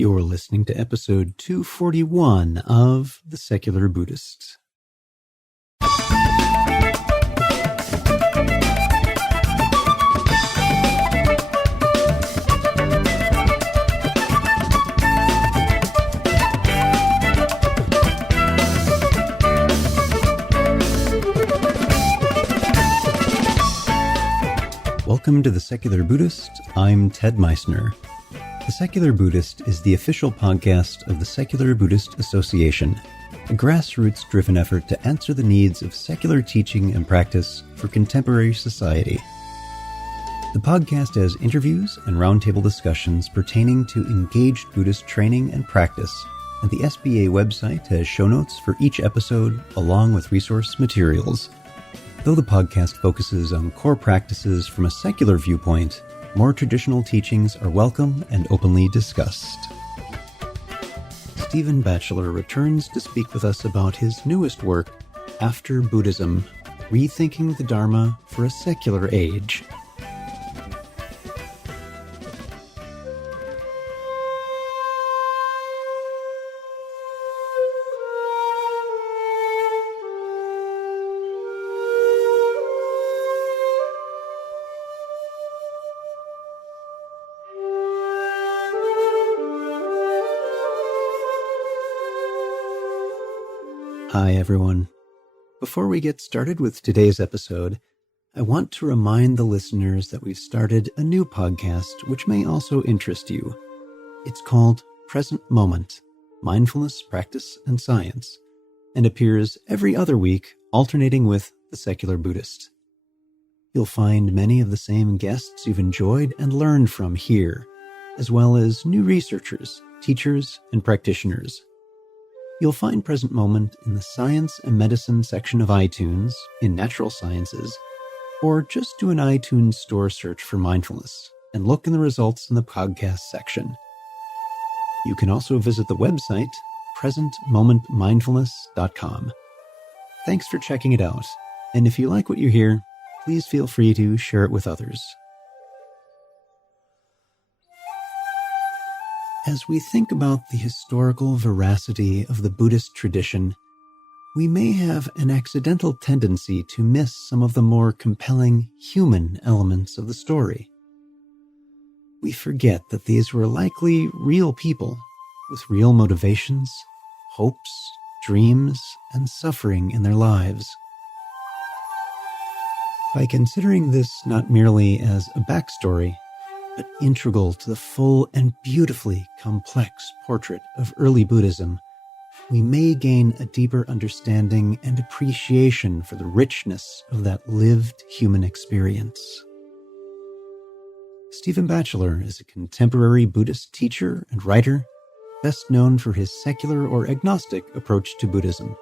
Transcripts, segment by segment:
You're listening to episode 241 of The Secular Buddhist. Welcome to The Secular Buddhist. I'm Ted Meissner. The Secular Buddhist is the official podcast of the Secular Buddhist Association, a grassroots-driven effort to answer the needs of secular teaching and practice for contemporary society. The podcast has interviews and roundtable discussions pertaining to engaged Buddhist training and practice, and the SBA website has show notes for each episode along with resource materials. Though the podcast focuses on core practices from a secular viewpoint, more traditional teachings are welcome and openly discussed. Stephen Batchelor returns to speak with us about his newest work, After Buddhism, Rethinking the Dharma for a Secular Age. Hi everyone. Before we get started with today's episode, I want to remind the listeners that we've started a new podcast which may also interest you. It's called Present Moment, Mindfulness, Practice, and Science, and appears every other week, alternating with The Secular Buddhist. You'll find many of the same guests you've enjoyed and learned from here, as well as new researchers, teachers, and practitioners. You'll find Present Moment in the Science and Medicine section of iTunes, in Natural Sciences, or just do an iTunes store search for mindfulness and look in the results in the podcast section. You can also visit the website, presentmomentmindfulness.com. Thanks for checking it out, and if you like what you hear, please feel free to share it with others. As we think about the historical veracity of the Buddhist tradition, we may have an accidental tendency to miss some of the more compelling human elements of the story. We forget that these were likely real people with real motivations, hopes, dreams, and suffering in their lives. By considering this not merely as a backstory, but integral to the full and beautifully complex portrait of early Buddhism, we may gain a deeper understanding and appreciation for the richness of that lived human experience. Stephen Batchelor is a contemporary Buddhist teacher and writer, best known for his secular or agnostic approach to Buddhism.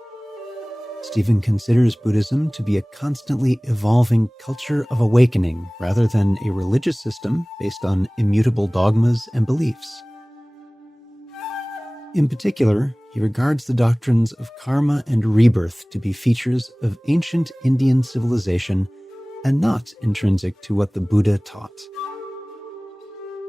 Stephen considers Buddhism to be a constantly evolving culture of awakening rather than a religious system based on immutable dogmas and beliefs. In particular, he regards the doctrines of karma and rebirth to be features of ancient Indian civilization and not intrinsic to what the Buddha taught.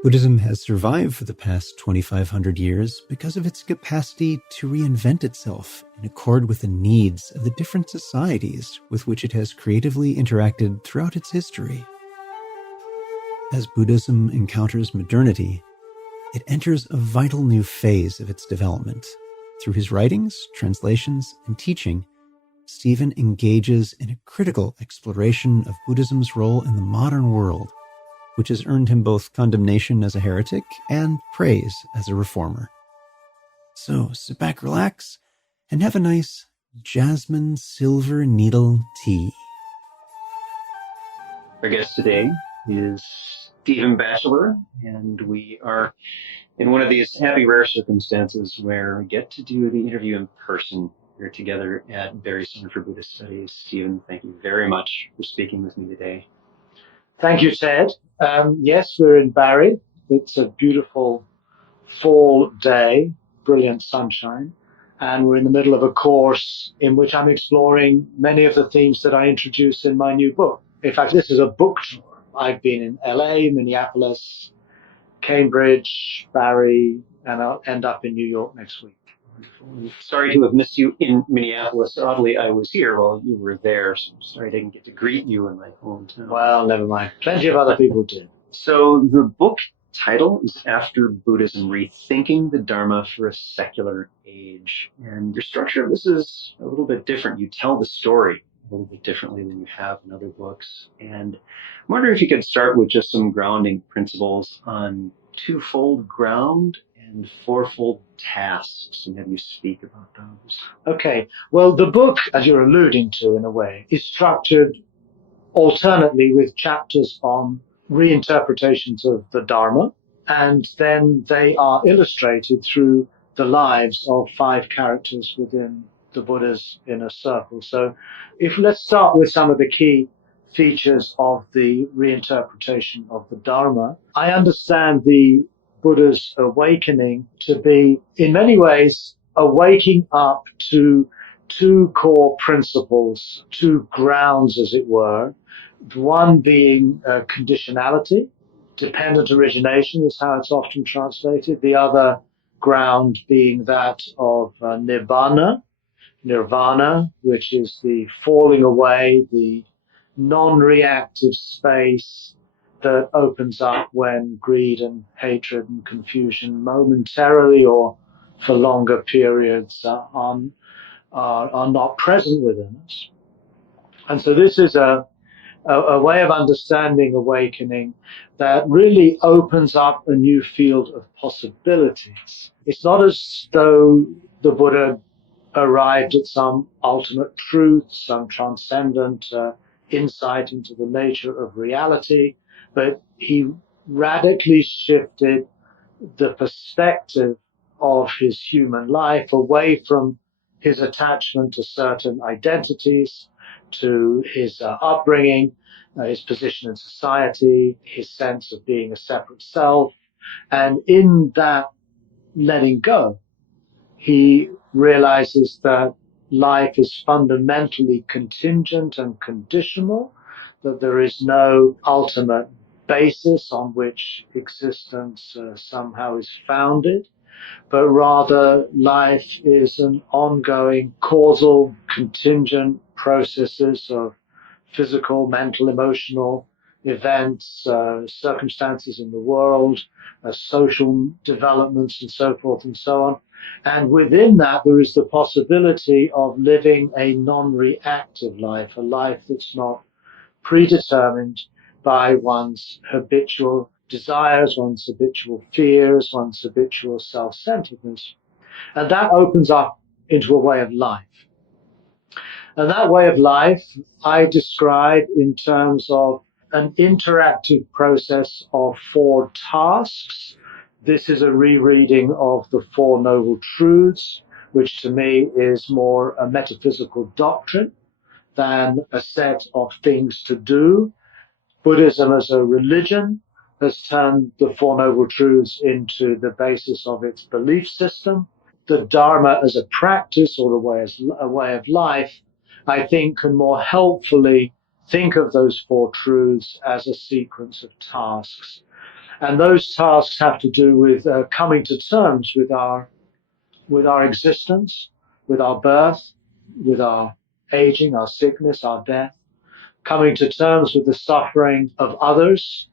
Buddhism has survived for the past 2,500 years because of its capacity to reinvent itself in accord with the needs of the different societies with which it has creatively interacted throughout its history. As Buddhism encounters modernity, it enters a vital new phase of its development. Through his writings, translations, and teaching, Stephen engages in a critical exploration of Buddhism's role in the modern world, which has earned him both condemnation as a heretic and praise as a reformer. So sit back, relax, and have a nice jasmine silver needle tea. Our guest today is Stephen Batchelor, and we are in one of these happy, rare circumstances where we get to do the interview in person. We're together at Barrie Center for Buddhist Studies. Stephen, thank you very much for speaking with me today. Thank you, Ted. Yes, we're in Barrie. It's a beautiful fall day, brilliant sunshine, and we're in the middle of a course in which I'm exploring many of the themes that I introduce in my new book. In fact, this is a book tour. I've been in LA, Minneapolis, Cambridge, Barry, and I'll end up in New York next week. Sorry to have missed you in Minneapolis. Oddly, I was here while you were there, so I'm sorry I didn't get to greet you in my hometown. Well, never mind. Plenty of other people did. So the book title is after Buddhism, Rethinking the Dharma for a Secular Age. And your structure of this is a little bit different. You tell the story a little bit differently than you have in other books. And I'm wondering if you could start with just some grounding principles on twofold ground and fourfold tasks, and have you speak about those. Okay. Well, the book, as you're alluding to in a way, is structured alternately with chapters on reinterpretations of the Dharma, and then they are illustrated through the lives of 5 characters within the Buddha's inner circle. So let's start with some of the key features of the reinterpretation of the Dharma. I understand the Buddha's awakening to be, in many ways, a waking up to 2 core principles, 2 grounds, as it were. One being conditionality, dependent origination is how it's often translated. The other ground being that of nirvana, which is the falling away, the non-reactive space that opens up when greed and hatred and confusion momentarily or for longer periods are not present within us. And so this is a way of understanding awakening that really opens up a new field of possibilities. It's not as though the Buddha arrived at some ultimate truth, some transcendent insight into the nature of reality, but he radically shifted the perspective of his human life away from his attachment to certain identities, to his upbringing, his position in society, his sense of being a separate self. And in that letting go, he realizes that life is fundamentally contingent and conditional, that there is no ultimate basis on which existence somehow is founded, but rather life is an ongoing causal, contingent processes of physical, mental, emotional events, circumstances in the world, social developments, and so forth and so on. And within that, there is the possibility of living a non-reactive life, a life that's not predetermined by one's habitual desires, one's habitual fears, one's habitual self-centeredness. And that opens up into a way of life. And that way of life I describe in terms of an interactive process of 4 tasks. This is a rereading of the 4 Noble Truths, which to me is more a metaphysical doctrine than a set of things to do. Buddhism as a religion has turned the 4 Noble Truths into the basis of its belief system. The Dharma as a practice or a way of life, I think, can more helpfully think of those 4 truths as a sequence of tasks. And those tasks have to do with coming to terms with our existence, with our birth, with our aging, our sickness, our death, coming to terms with the suffering of others.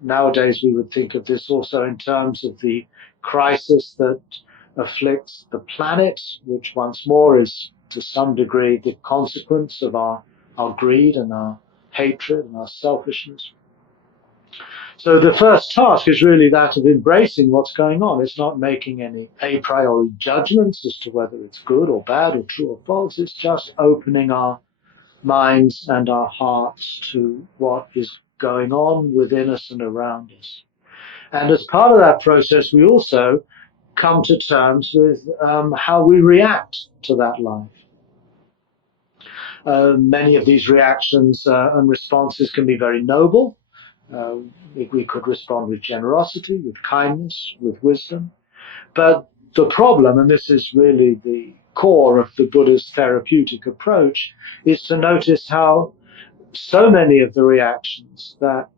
Nowadays we would think of this also in terms of the crisis that afflicts the planet, which once more is to some degree the consequence of our greed and our hatred and our selfishness. So the first task is really that of embracing what's going on. It's not making any a priori judgments as to whether it's good or bad or true or false. It's just opening our minds and our hearts to what is going on within us and around us. And as part of that process, we also come to terms with how we react to that life. Many of these reactions and responses can be very noble. We could respond with generosity, with kindness, with wisdom. But the problem, and this is really the core of the Buddha's therapeutic approach, is to notice how so many of the reactions that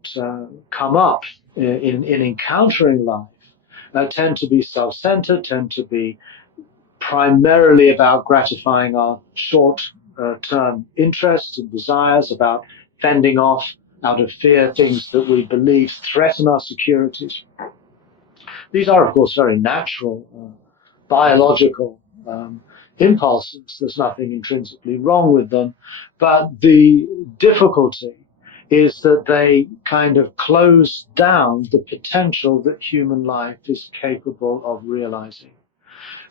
come up in encountering life tend to be self-centered, tend to be primarily about gratifying our short-term interests and desires, about fending off out of fear things that we believe threaten our securities. These are, of course, very natural, biological impulses. There's nothing intrinsically wrong with them. But the difficulty is that they kind of close down the potential that human life is capable of realizing.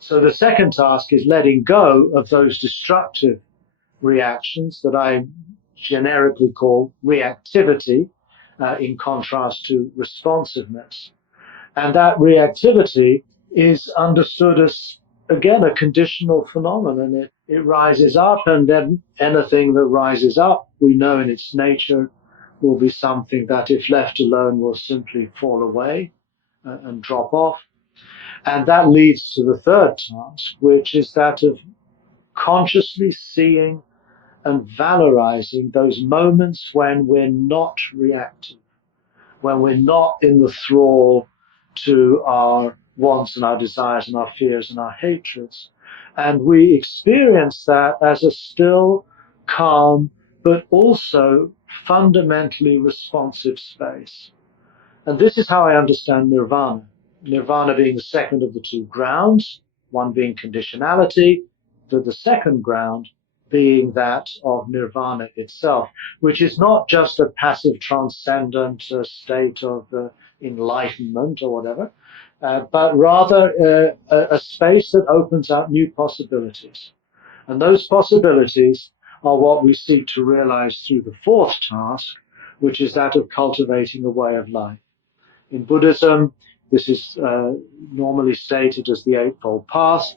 So the second task is letting go of those destructive reactions that I generically call reactivity, in contrast to responsiveness. And that reactivity is understood as, again, a conditional phenomenon. It rises up, and then anything that rises up, we know in its nature, will be something that, if left alone, will simply fall away and drop off. And that leads to the third task, which is that of consciously seeing and valorizing those moments when we're not reactive, when we're not in the thrall to our wants and our desires and our fears and our hatreds. And we experience that as a still, calm, but also fundamentally responsive space. And this is how I understand nirvana. Nirvana being the second of the two grounds, one being conditionality, the second ground being that of nirvana itself, which is not just a passive transcendent state of enlightenment or whatever, but rather a space that opens up new possibilities. And those possibilities are what we seek to realize through the fourth task, which is that of cultivating a way of life. In Buddhism, this is normally stated as the Eightfold Path.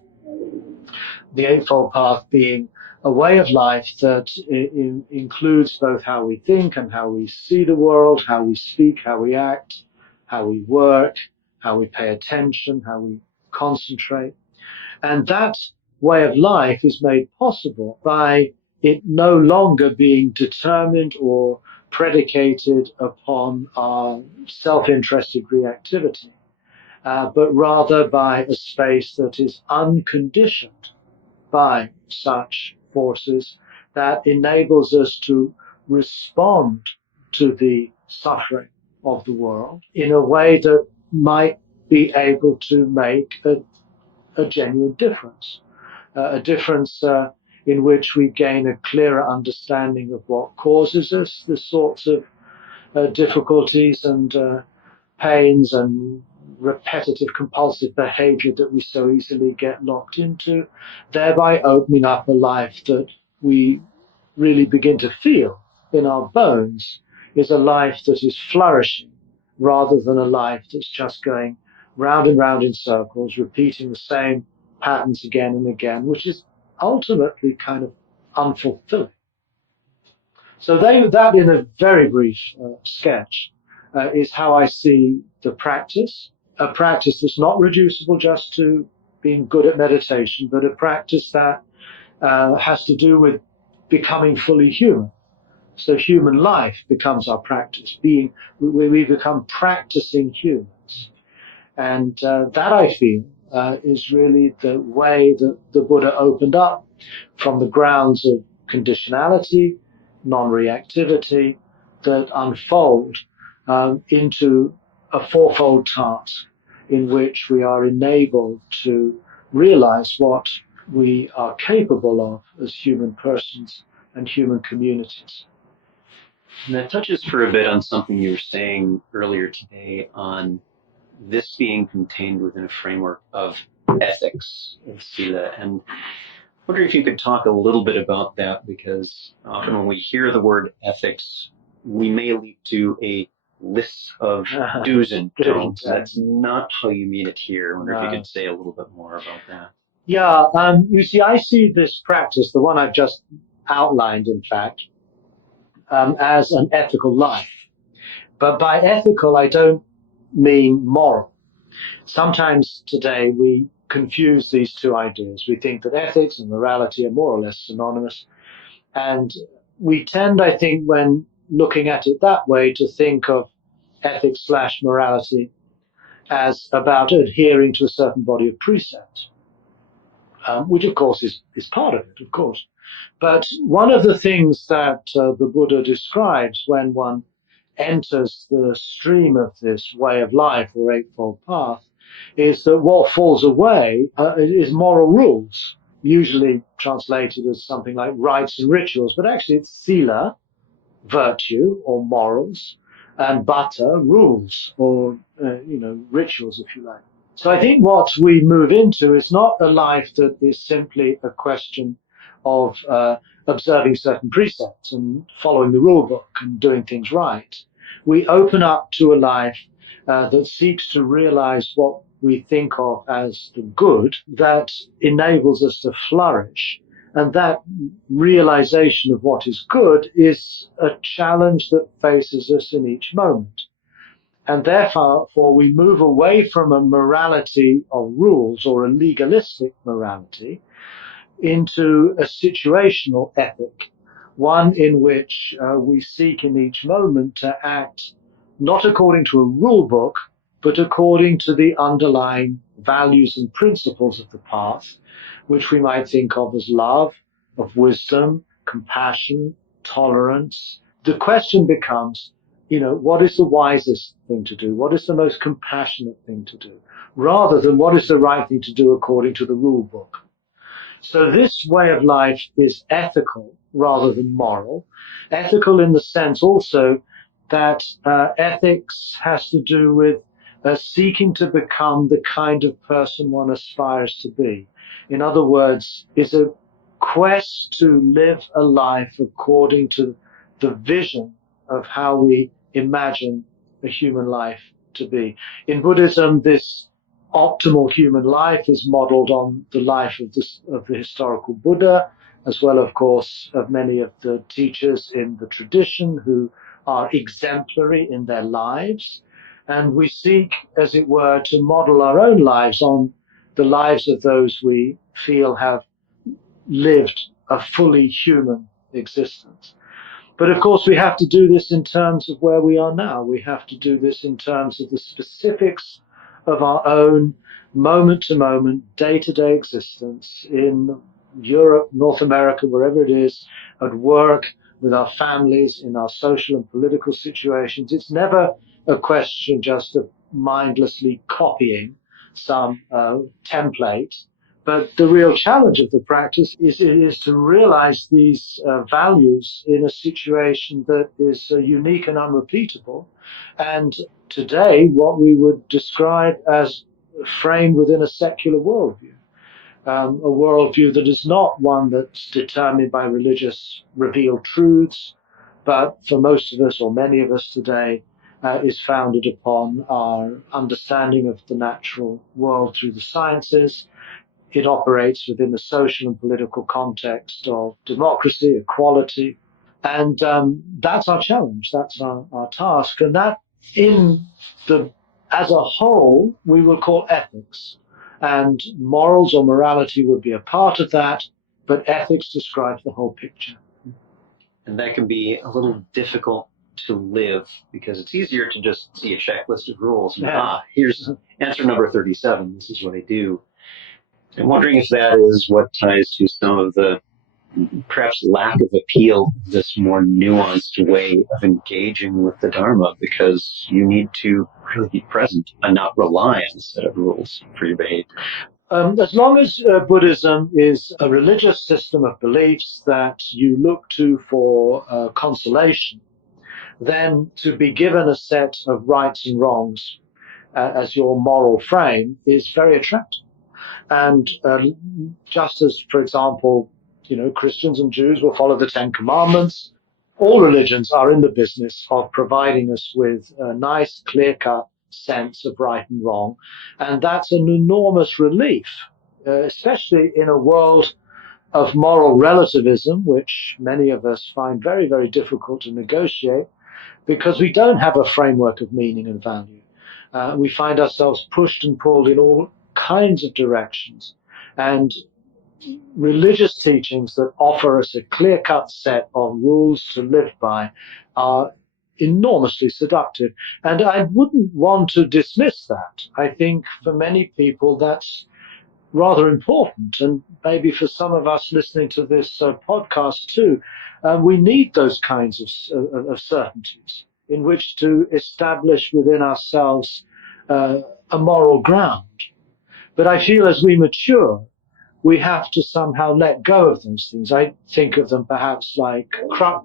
The Eightfold Path being a way of life that includes both how we think and how we see the world, how we speak, how we act, how we work, how we pay attention, how we concentrate. And that way of life is made possible by it no longer being determined or predicated upon our self-interested reactivity, but rather by a space that is unconditioned by such forces that enables us to respond to the suffering of the world in a way that might be able to make a genuine difference, a difference in which we gain a clearer understanding of what causes us the sorts of difficulties and pains and repetitive compulsive behavior that we so easily get locked into, thereby opening up a life that we really begin to feel in our bones is a life that is flourishing rather than a life that's just going round and round in circles, repeating the same patterns again and again, which is ultimately kind of unfulfilling. So that in a very brief sketch is how I see the practice, a practice that's not reducible just to being good at meditation, but a practice that has to do with becoming fully human. So human life becomes our practice. We become practicing humans. And that, I feel, is really the way that the Buddha opened up from the grounds of conditionality, non-reactivity, that unfold into a fourfold task in which we are enabled to realize what we are capable of as human persons and human communities. And that touches for a bit on something you were saying earlier today on this being contained within a framework of ethics, of sila. And I wonder if you could talk a little bit about that, because often when we hear the word ethics, we may leap to a list of do's and don'ts. That's not how you mean it here. I wonder if you could say a little bit more about that. Yeah, you see, I see this practice, the one I've just outlined, in fact, as an ethical life. But by ethical, I don't mean moral. Sometimes today we confuse these two ideas. We think that ethics and morality are more or less synonymous. And we tend, I think, when looking at it that way, to think of ethics slash morality as about adhering to a certain body of precept, which of course is part of it, of course. But one of the things that the Buddha describes when one enters the stream of this way of life or Eightfold Path is that what falls away is moral rules, usually translated as something like rites and rituals, but actually it's sila, virtue or morals, and bata, rules or rituals, if you like. So I think what we move into is not a life that is simply a question of observing certain precepts and following the rule book and doing things right. We open up to a life that seeks to realize what we think of as the good that enables us to flourish. And that realization of what is good is a challenge that faces us in each moment. And therefore, we move away from a morality of rules or a legalistic morality into a situational ethic, one in which we seek in each moment to act not according to a rule book, but according to the underlying values and principles of the path, which we might think of as love, of wisdom, compassion, tolerance. The question becomes, what is the wisest thing to do? What is the most compassionate thing to do? Rather than what is the right thing to do according to the rule book. So this way of life is ethical rather than moral. Ethical in the sense also that ethics has to do with seeking to become the kind of person one aspires to be. In other words, it's a quest to live a life according to the vision of how we imagine a human life to be. In Buddhism, this optimal human life is modeled on the life of the historical Buddha, as well, of course, of many of the teachers in the tradition who are exemplary in their lives. And we seek, as it were, to model our own lives on the lives of those we feel have lived a fully human existence. But of course, we have to do this in terms of where we are now. We have to do this in terms of the specifics of our own moment-to-moment, day-to-day existence in Europe, North America, wherever it is, at work, with our families, in our social and political situations. It's never a question just of mindlessly copying some template. But the real challenge of the practice is to realize these values in a situation that is unique and unrepeatable. And today, what we would describe as framed within a secular worldview. A worldview that is not one that's determined by religious revealed truths, but for most of us, or many of us today, is founded upon our understanding of the natural world through the sciences. It operates within the social and political context of democracy, equality, and that's our challenge, that's our task, and that as a whole, we will call ethics. And morals or morality would be a part of that, but ethics describes the whole picture. And that can be a little difficult to live because it's easier to just see a checklist of rules. And, here's answer number 37. This is what I do. I'm wondering if that is what ties to some of the perhaps lack of appeal, this more nuanced way of engaging with the Dharma, because you need to really be present and not rely on a set of rules for your behavior. As long as Buddhism is a religious system of beliefs that you look to for consolation, then to be given a set of rights and wrongs as your moral frame is very attractive. And just as, for example, Christians and Jews will follow the Ten Commandments, all religions are in the business of providing us with a nice, clear-cut sense of right and wrong. And that's an enormous relief, especially in a world of moral relativism, which many of us find very, very difficult to negotiate, because we don't have a framework of meaning and value. We find ourselves pushed and pulled in all kinds of directions. And religious teachings that offer us a clear-cut set of rules to live by are enormously seductive. And I wouldn't want to dismiss that. I think for many people that's rather important, and maybe for some of us listening to this podcast too, we need those kinds of certainties in which to establish within ourselves a moral ground. But I feel as we mature, we have to somehow let go of those things. I think of them perhaps like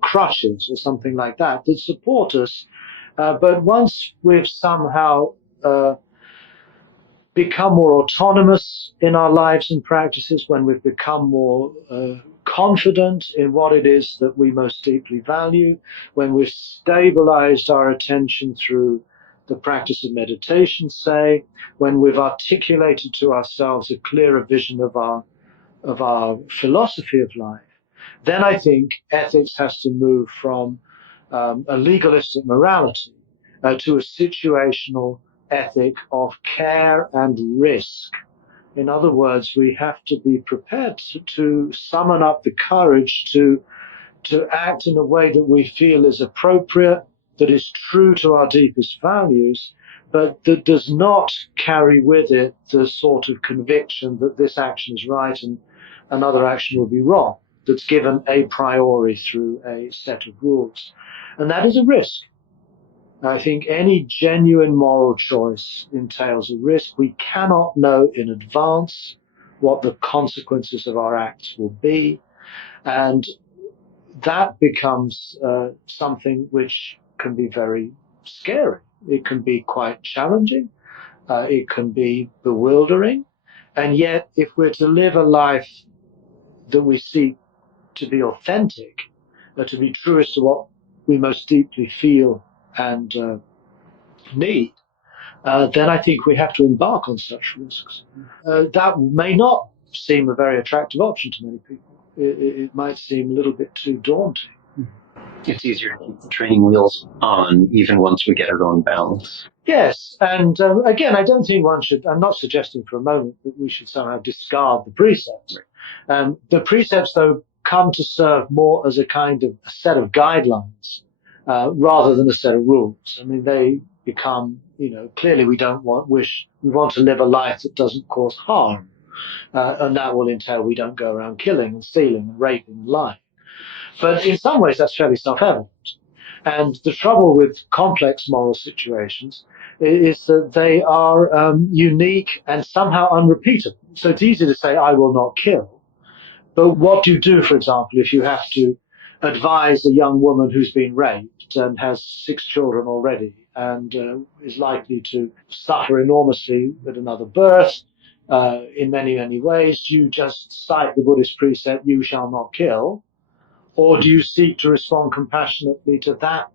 crushes or something like that support us. But once we've somehow become more autonomous in our lives and practices, when we've become more confident in what it is that we most deeply value, when we've stabilized our attention through the practice of meditation, say, when we've articulated to ourselves a clearer vision of our philosophy of life, then I think ethics has to move from a legalistic morality to a situational ethic of care and risk. In other words, we have to be prepared to summon up the courage to act in a way that we feel is appropriate, that is true to our deepest values, but that does not carry with it the sort of conviction that this action is right and another action will be wrong, that's given a priori through a set of rules. And that is a risk. I think any genuine moral choice entails a risk. We cannot know in advance what the consequences of our acts will be, and that becomes something which can be very scary. It can be quite challenging. It can be bewildering. And yet, if we're to live a life that we seek to be authentic, to be truest to what we most deeply feel and need, then I think we have to embark on such risks. That may not seem a very attractive option to many people. It might seem a little bit too daunting. It's easier to keep the training wheels on even once we get our own balance. Yes, and again, I don't think I'm not suggesting for a moment that we should somehow discard the precepts. Right. The precepts, though, come to serve more as a kind of a set of guidelines rather than a set of rules. I mean, they become, clearly we want to live a life that doesn't cause harm. And that will entail we don't go around killing and stealing and raping and lying. But in some ways that's fairly self-evident. And the trouble with complex moral situations is that they are unique and somehow unrepeatable. So it's easy to say, I will not kill. But what do you do, for example, if you have to advise a young woman who's been raped and has 6 children already and is likely to suffer enormously with another birth in many, many ways? Do you just cite the Buddhist precept, you shall not kill? Or do you seek to respond compassionately to that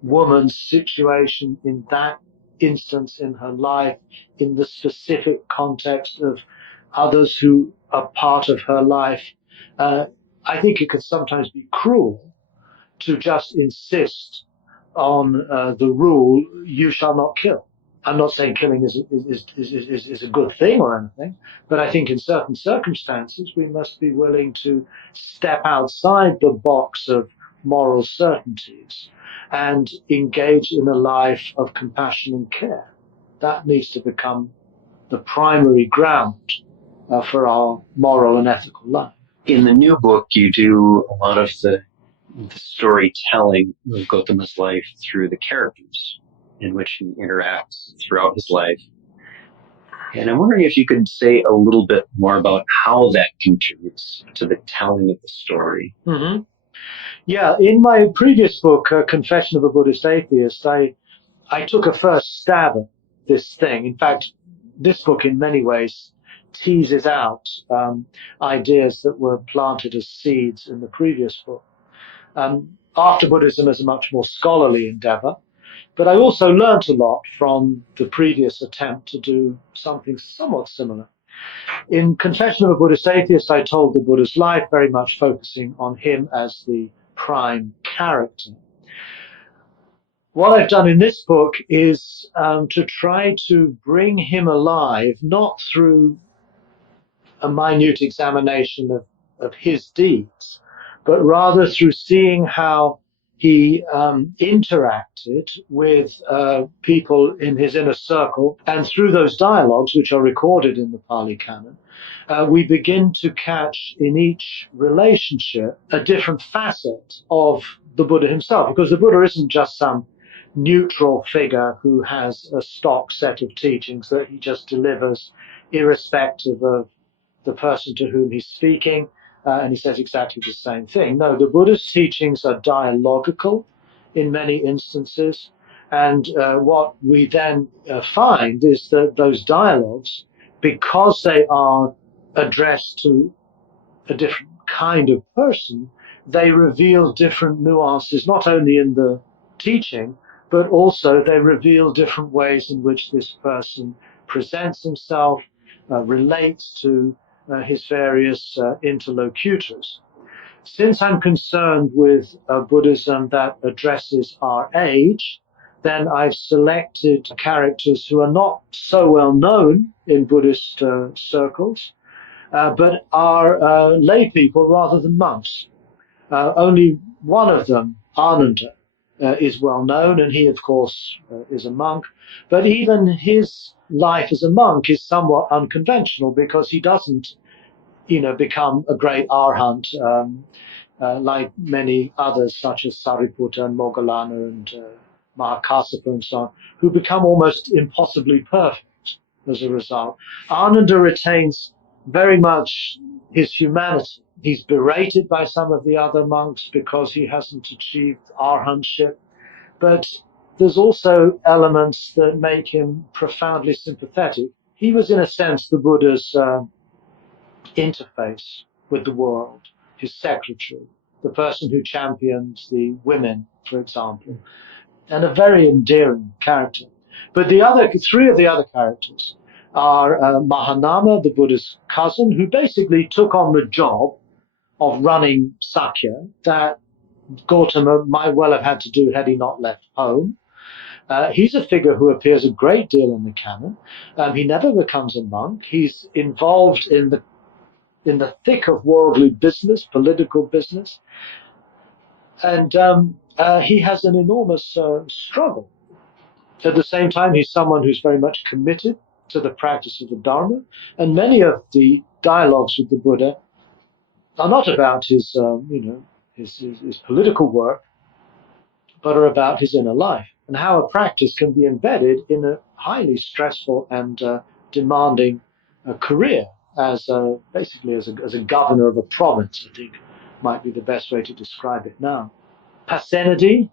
woman's situation in that instance in her life, in the specific context of others who are part of her life? I think it can sometimes be cruel to just insist on the rule, you shall not kill. I'm not saying killing is a good thing or anything, but I think in certain circumstances we must be willing to step outside the box of moral certainties and engage in a life of compassion and care. That needs to become the primary ground for our moral and ethical life. In the new book, you do a lot of the storytelling of Gautama's life through the characters in which he interacts throughout his life. And I'm wondering if you could say a little bit more about how that contributes to the telling of the story. Mm-hmm. Yeah, in my previous book, Confession of a Buddhist Atheist, I took a first stab at this thing. In fact, this book in many ways teases out ideas that were planted as seeds in the previous book. After Buddhism is a much more scholarly endeavor, but I also learnt a lot from the previous attempt to do something somewhat similar. In Confession of a Buddhist Atheist, I told the Buddha's life, very much focusing on him as the prime character. What I've done in this book is to try to bring him alive, not through a minute examination of his deeds, but rather through seeing how he interacted with people in his inner circle, and through those dialogues, which are recorded in the Pali Canon, we begin to catch in each relationship a different facet of the Buddha himself, because the Buddha isn't just some neutral figure who has a stock set of teachings that he just delivers irrespective of the person to whom he's speaking, and he says exactly the same thing. No, the Buddha's teachings are dialogical in many instances, and what we then find is that those dialogues, because they are addressed to a different kind of person, they reveal different nuances, not only in the teaching, but also they reveal different ways in which this person presents himself, relates to his various interlocutors. Since I'm concerned with Buddhism that addresses our age, then I've selected characters who are not so well known in Buddhist circles, but are lay people rather than monks. Only one of them, Ananda, is well known, and he, of course, is a monk. But even his life as a monk is somewhat unconventional, because he doesn't, become a great arhat like many others, such as Sariputta and Moggallana and Mahakassapa and so on, who become almost impossibly perfect as a result. Ananda retains very much his humanity. He's berated by some of the other monks because he hasn't achieved arhatship, but there's also elements that make him profoundly sympathetic. He was, in a sense, the Buddha's interface with the world, his secretary, the person who champions the women, for example, and a very endearing character. But three of the other characters are Mahanama, the Buddha's cousin, who basically took on the job of running Sakya that Gautama might well have had to do had he not left home. He's a figure who appears a great deal in the canon. He never becomes a monk. He's involved in the thick of worldly business, political business, and he has an enormous struggle. At the same time, he's someone who's very much committed to the practice of the Dharma, and many of the dialogues with the Buddha are not about his political work, but are about his inner life and how a practice can be embedded in a highly stressful and demanding career as basically as a governor of a province, I think might be the best way to describe it now. Pasenadi,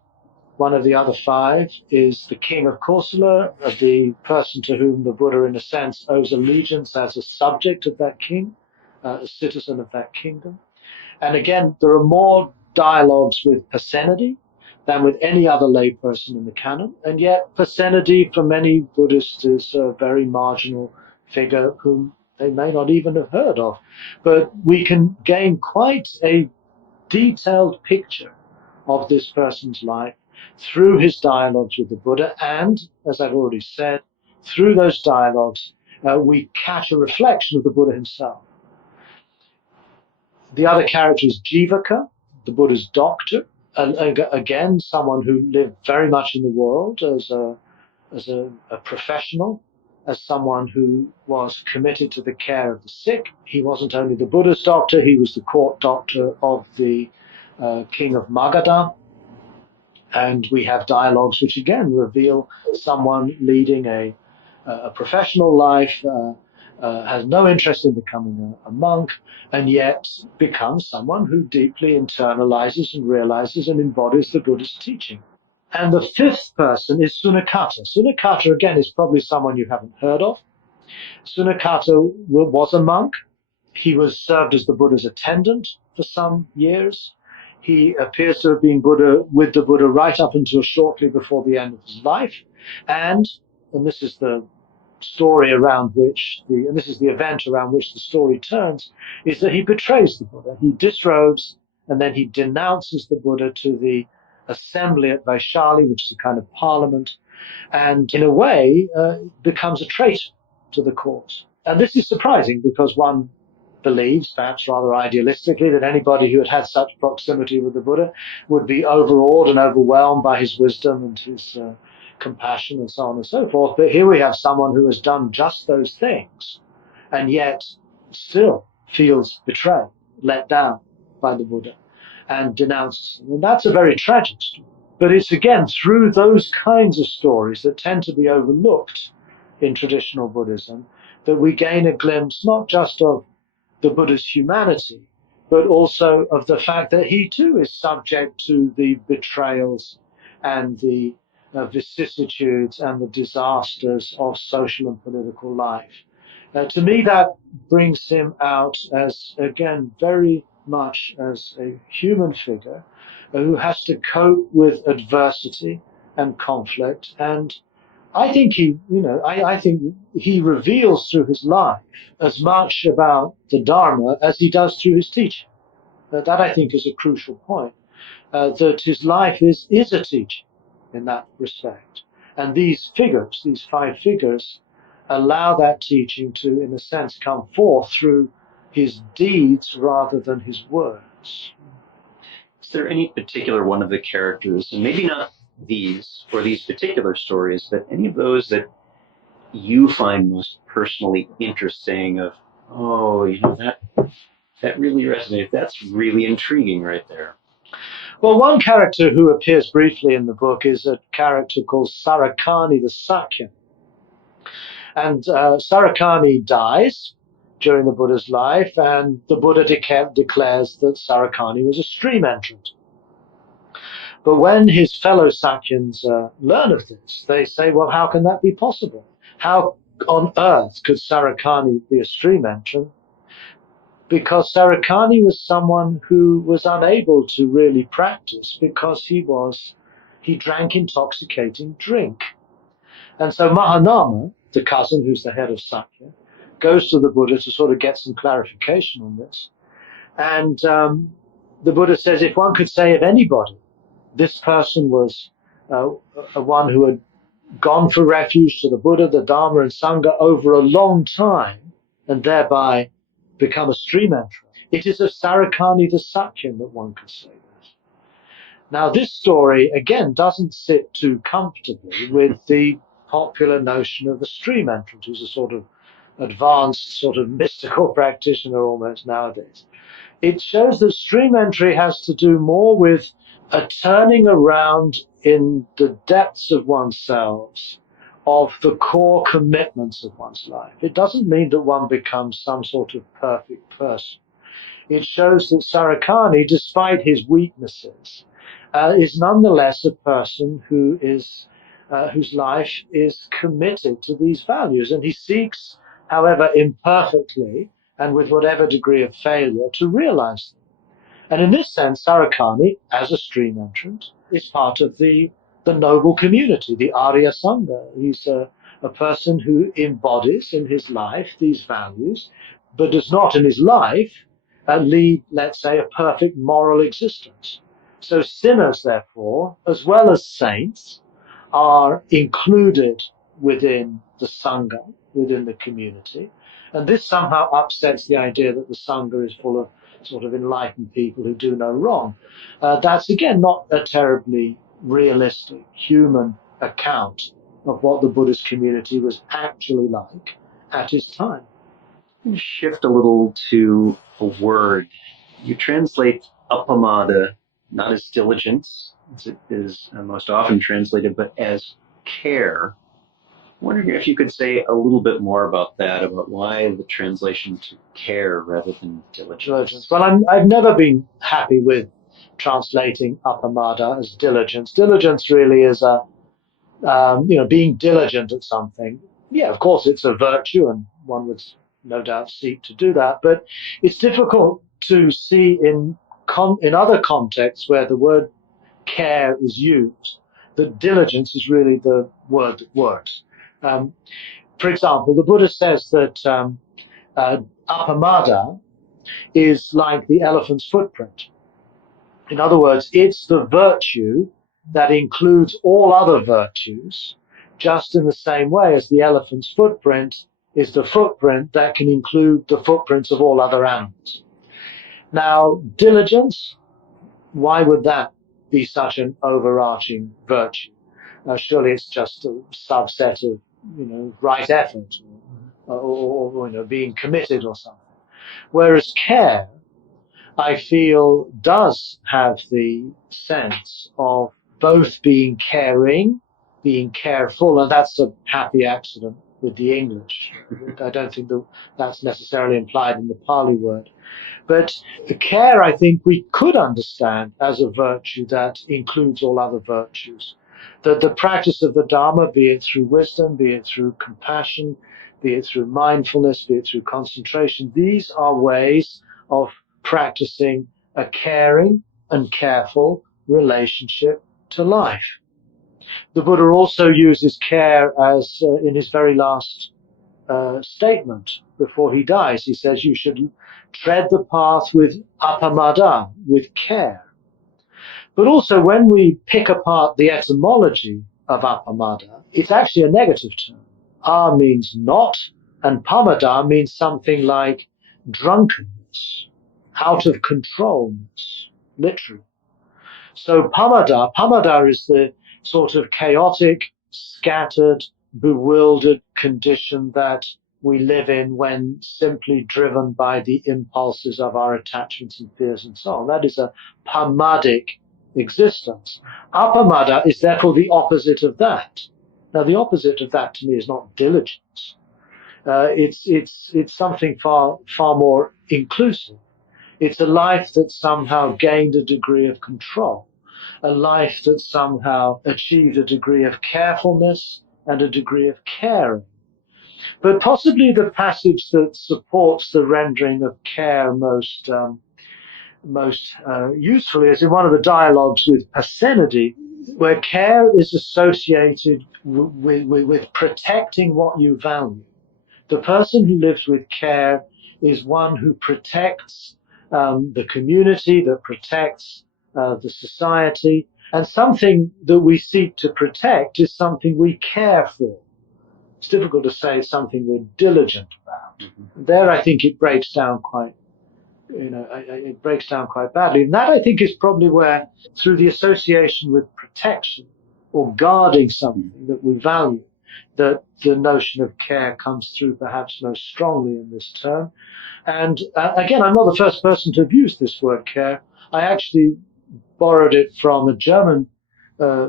one of the other five, is the king of Kosala, the person to whom the Buddha, in a sense, owes allegiance as a subject of that king, a citizen of that kingdom. And again, there are more dialogues with Pasenadi than with any other lay person in the canon. And yet Pasenadi, for many Buddhists, is a very marginal figure whom they may not even have heard of. But we can gain quite a detailed picture of this person's life through his dialogues with the Buddha. And, as I've already said, through those dialogues, we catch a reflection of the Buddha himself. The other character is Jivaka, the Buddha's doctor. Again, someone who lived very much in the world as a professional, as someone who was committed to the care of the sick. He wasn't only the Buddha's doctor, he was the court doctor of the king of Magadha. And we have dialogues which again reveal someone leading a professional life, has no interest in becoming a monk, and yet becomes someone who deeply internalizes and realizes and embodies the Buddhist teaching. And the fifth person is Sunakata. Sunakata, again, is probably someone you haven't heard of. Sunakata was a monk. He was served as the Buddha's attendant for some years. He appears to have been with the Buddha right up until shortly before the end of his life. And this is the story around which this is the event around which the story turns, is that he betrays the Buddha. He disrobes, and then he denounces the Buddha to the assembly at Vaishali, which is a kind of parliament, and in a way becomes a traitor to the cause. And this is surprising because one believes, perhaps rather idealistically, that anybody who had had such proximity with the Buddha would be overawed and overwhelmed by his wisdom and his compassion and so on and so forth. But here we have someone who has done just those things and yet still feels betrayed, let down by the Buddha and denounced. And that's a very tragic story. But it's again through those kinds of stories that tend to be overlooked in traditional Buddhism that we gain a glimpse not just of the Buddha's humanity, but also of the fact that he too is subject to the betrayals and the vicissitudes and the disasters of social and political life. To me, that brings him out as, again, very much as a human figure who has to cope with adversity and conflict. And I think I think he reveals through his life as much about the Dharma as he does through his teaching. That I think is a crucial point. That his life is a teaching in that respect. And these figures, these 5 figures, allow that teaching to, in a sense, come forth through his deeds rather than his words. Is there any particular one of the characters, and maybe not these or these particular stories, but any of those that you find most personally interesting of, that really resonates, that's really intriguing right there? Well, one character who appears briefly in the book is a character called Sarakani the Sakya. And Sarakani dies during the Buddha's life, and the Buddha declares that Sarakani was a stream entrant. But when his fellow Sakyans learn of this, they say, well, how can that be possible? How on earth could Sarakani be a stream entrant? Because Sarakani was someone who was unable to really practice because he drank intoxicating drink. And so Mahanama, the cousin who's the head of Sakya, goes to the Buddha to sort of get some clarification on this. And the Buddha says, if one could say of anybody, this person was one who had gone for refuge to the Buddha, the Dharma, and Sangha over a long time, and thereby become a stream entrant, it is of Sarakani the Sakyan that one could say this. Now, this story, again, doesn't sit too comfortably with the popular notion of the stream entrant, who's a sort of advanced, sort of mystical practitioner almost nowadays. It shows that stream entry has to do more with a turning around in the depths of oneself of the core commitments of one's life. It doesn't mean that one becomes some sort of perfect person. It shows that Sarakani, despite his weaknesses, is nonetheless a person who is whose life is committed to these values, and he seeks, however imperfectly and with whatever degree of failure, to realize them. And in this sense, Sarakani, as a stream entrant, is part of the noble community, the Arya Sangha. He's a person who embodies in his life these values, but does not in his life lead, let's say, a perfect moral existence. So sinners, therefore, as well as saints, are included within the Sangha, within the community. And this somehow upsets the idea that the Sangha is full of sort of enlightened people who do no wrong. That's, again, not a terribly realistic human account of what the Buddhist community was actually like at his time. Shift a little to a word. You translate appamada not as diligence, as it is most often translated, but as care. I'm wondering if you could say a little bit more about that, about why the translation to care rather than diligence. Well, I've never been happy with translating appamada as diligence. Diligence really is being diligent at something. Yeah, of course, it's a virtue, and one would no doubt seek to do that. But it's difficult to see in other contexts where the word care is used that diligence is really the word that works. For example, the Buddha says that appamada is like the elephant's footprint. In other words, it's the virtue that includes all other virtues, just in the same way as the elephant's footprint is the footprint that can include the footprints of all other animals. Now, diligence, why would that be such an overarching virtue? Surely it's just a subset of, right effort or being committed or something. Whereas care, I feel, does have the sense of both being caring, being careful, and that's a happy accident with the English. I don't think that's necessarily implied in the Pali word. But the care, I think, we could understand as a virtue that includes all other virtues. That the practice of the Dharma, be it through wisdom, be it through compassion, be it through mindfulness, be it through concentration, these are ways of practicing a caring and careful relationship to life. The Buddha also uses care as in his very last statement before he dies. He says you should tread the path with apamada, with care. But also when we pick apart the etymology of apamada, it's actually a negative term. A means not, and pamada means something like drunkenness, out of controlness, literally. So pamada is the sort of chaotic, scattered, bewildered condition that we live in when simply driven by the impulses of our attachments and fears and so on. That is a pamadic existence. Apamada is therefore the opposite of that. Now, the opposite of that to me is not diligence. It's something far more inclusive. It's a life that somehow gained a degree of control, a life that somehow achieved a degree of carefulness and a degree of caring. But possibly the passage that supports the rendering of care most usefully is in one of the dialogues with Pasenadi, where care is associated with protecting what you value. The person who lives with care is one who protects the community, that protects the society, and something that we seek to protect is something we care for. It's difficult to say something we're diligent about. Mm-hmm. There, I think it breaks down quite badly. And that, I think, is probably where, through the association with protection or guarding something that we value, that the notion of care comes through perhaps most strongly in this term. And again, I'm not the first person to have used this word care. I actually borrowed it from a German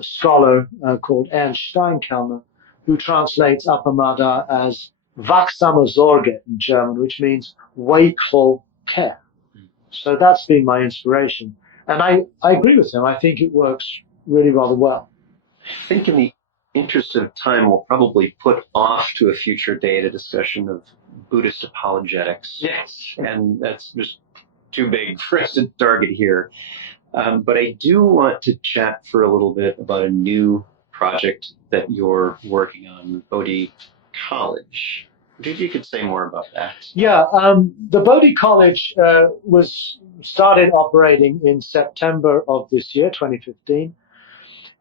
scholar called Ernst Steinkellner, who translates apamada as wachsame Sorge in German, which means wakeful care. So that's been my inspiration. And I agree with him. I think it works really rather well. I think in the interest of time, we'll probably put off to a future date a discussion of Buddhist apologetics. Yes. And that's just too big for us to target here. But I do want to chat for a little bit about a new project that you're working on, Bodhi College. Maybe you could say more about that. Yeah, the Bodhi College was started operating in September of this year, 2015.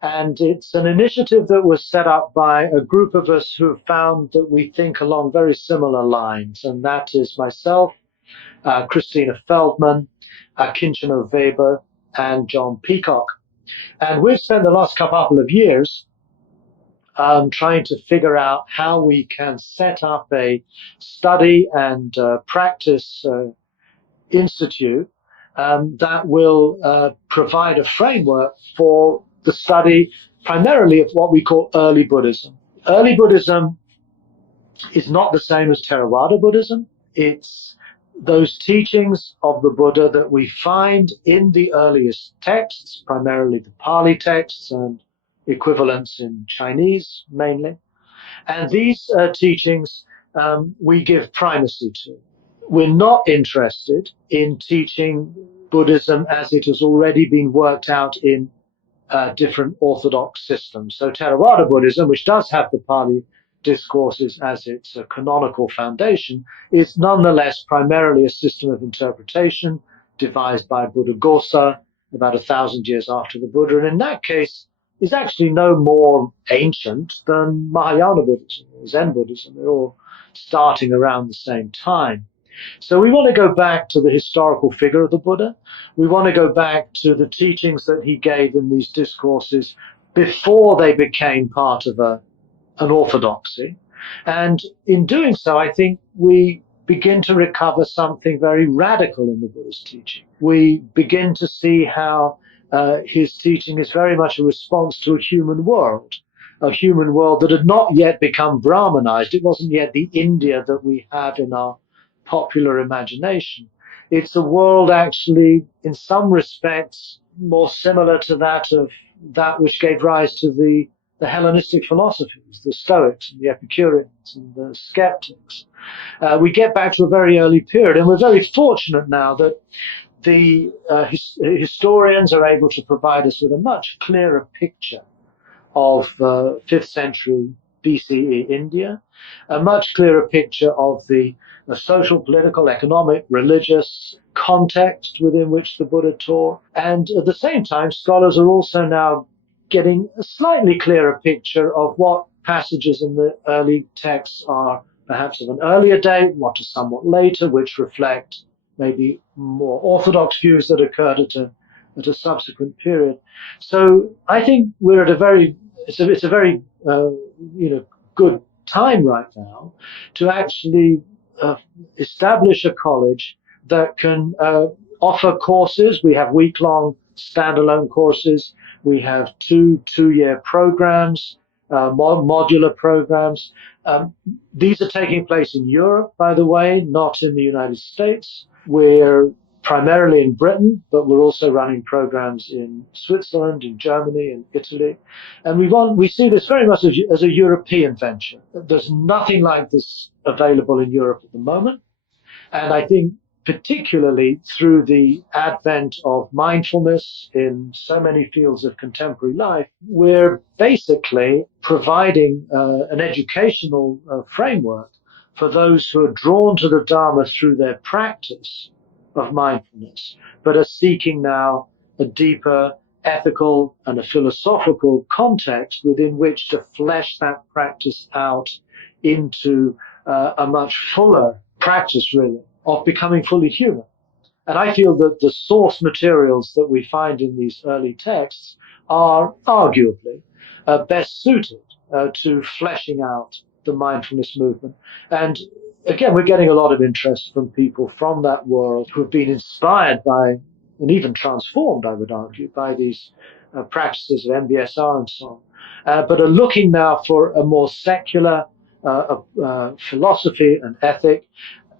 And it's an initiative that was set up by a group of us who have found that we think along very similar lines. And that is myself, Christina Feldman, Kinchana Weber, and John Peacock. And we've spent the last couple of years trying to figure out how we can set up a study and practice institute that will provide a framework for the study primarily of what we call early Buddhism. Early Buddhism is not the same as Theravada Buddhism. It's those teachings of the Buddha that we find in the earliest texts, primarily the Pali texts and equivalents in Chinese mainly. And these teachings we give primacy to. We're not interested in teaching Buddhism as it has already been worked out in different orthodox systems. So Theravada Buddhism, which does have the Pali discourses as its canonical foundation, is nonetheless primarily a system of interpretation devised by Buddhaghosa about 1,000 years after the Buddha, and in that case is actually no more ancient than Mahayana Buddhism or Zen Buddhism. They're all starting around the same time. So we want to go back to the historical figure of the Buddha. We want to go back to the teachings that he gave in these discourses before they became part of an orthodoxy. And in doing so, I think we begin to recover something very radical in the Buddha's teaching. We begin to see how his teaching is very much a response to a human world that had not yet become Brahmanized. It wasn't yet the India that we have in our popular imagination. It's a world actually, in some respects, more similar to that which gave rise to the Hellenistic philosophies, the Stoics and the Epicureans and the Skeptics. We get back to a very early period, and we're very fortunate now that the historians are able to provide us with a much clearer picture of 5th century BCE India, a much clearer picture of the social, political, economic, religious context within which the Buddha taught. And at the same time, scholars are also now getting a slightly clearer picture of what passages in the early texts are perhaps of an earlier date, what are somewhat later, which reflect maybe more orthodox views that occurred at a subsequent period. So I think we're at it's a very good time right now to actually establish a college that can offer courses. We have week-long standalone courses. We have two-year programs, modular programs. These are taking place in Europe, by the way, not in the United States. We're primarily in Britain, but we're also running programs in Switzerland, in Germany, in Italy. And we see this very much as a European venture. There's nothing like this available in Europe at the moment. And I think particularly through the advent of mindfulness in so many fields of contemporary life, we're basically providing an educational framework for those who are drawn to the Dharma through their practice of mindfulness, but are seeking now a deeper ethical and a philosophical context within which to flesh that practice out into a much fuller practice, really, of becoming fully human. And I feel that the source materials that we find in these early texts are arguably best suited to fleshing out the mindfulness movement. And again, we're getting a lot of interest from people from that world who have been inspired by, and even transformed, I would argue, by these practices of MBSR and so on, but are looking now for a more secular philosophy and ethic,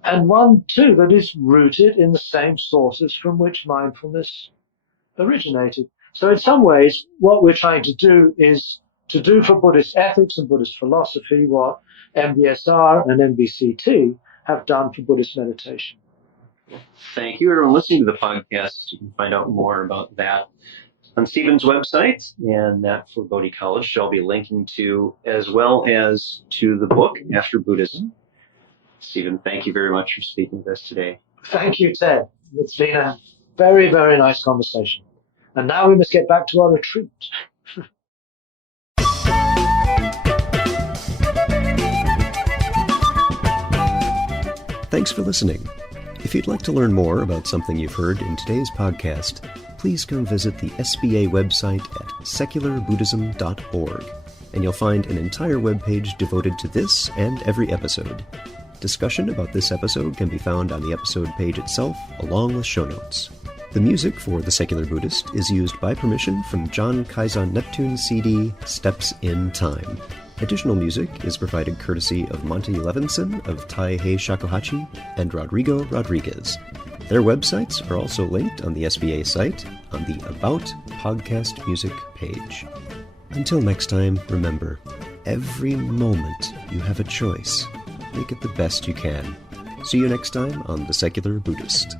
and one, too, that is rooted in the same sources from which mindfulness originated. So in some ways, what we're trying to do is to do for Buddhist ethics and Buddhist philosophy what MBSR and MBCT have done for Buddhist meditation. Thank you, everyone listening to the podcast. You can find out more about that on Stephen's website, and that for Bodhi College I'll be linking to, as well as to the book, After Buddhism. Stephen, thank you very much for speaking with us today. Thank you, Ted. It's been a very, very nice conversation. And now we must get back to our retreat. Thanks for listening. If you'd like to learn more about something you've heard in today's podcast, please come visit the SBA website at secularbuddhism.org, and you'll find an entire webpage devoted to this and every episode. Discussion about this episode can be found on the episode page itself, along with show notes. The music for The Secular Buddhist is used by permission from John Kaizan Neptune's CD, Steps in Time. Additional music is provided courtesy of Monty Levinson of Taihei Shakuhachi and Rodrigo Rodriguez. Their websites are also linked on the SBA site on the About Podcast Music page. Until next time, remember, every moment you have a choice. Make it the best you can. See you next time on The Secular Buddhist.